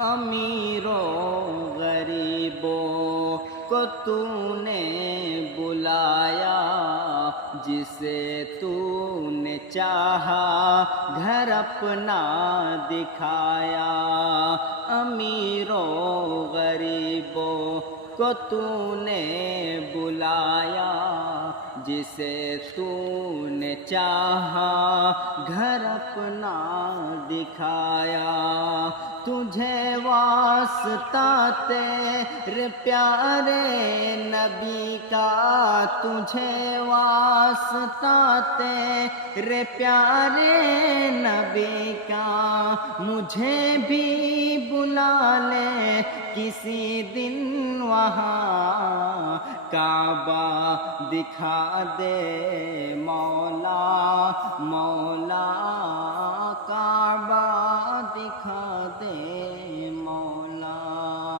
अमीरों गरीबों को तूने बुलाया, जिसे तूने चाहा घर अपना दिखाया। अमीरों गरीबों को तूने बुलाया, जिसे तूने चाहा घर अपना दिखाया। तुझे वास्ता तेरे प्यारे नबी का, तुझे वास्ता तेरे प्यारे नबी का, मुझे भी बुला ले किसी दिन वहाँ। काबा दिखा दे मौला मौला, काबा दिखा दे